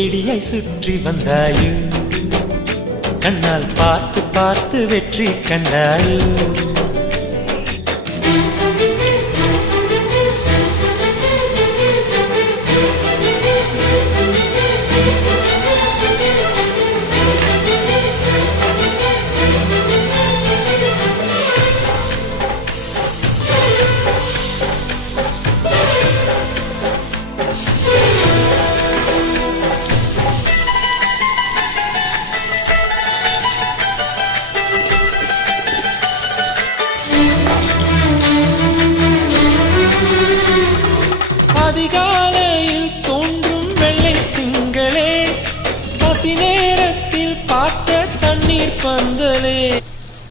செடியை சுற்றி வந்தாயோ கண்ணால் பார்த்து பார்த்து வெற்றி கண்டாயோ அதிகாலையில் தோன்றும் வெள்ளை திங்களே பசி நேரத்தில் பார்த்த தண்ணீர் பந்தலே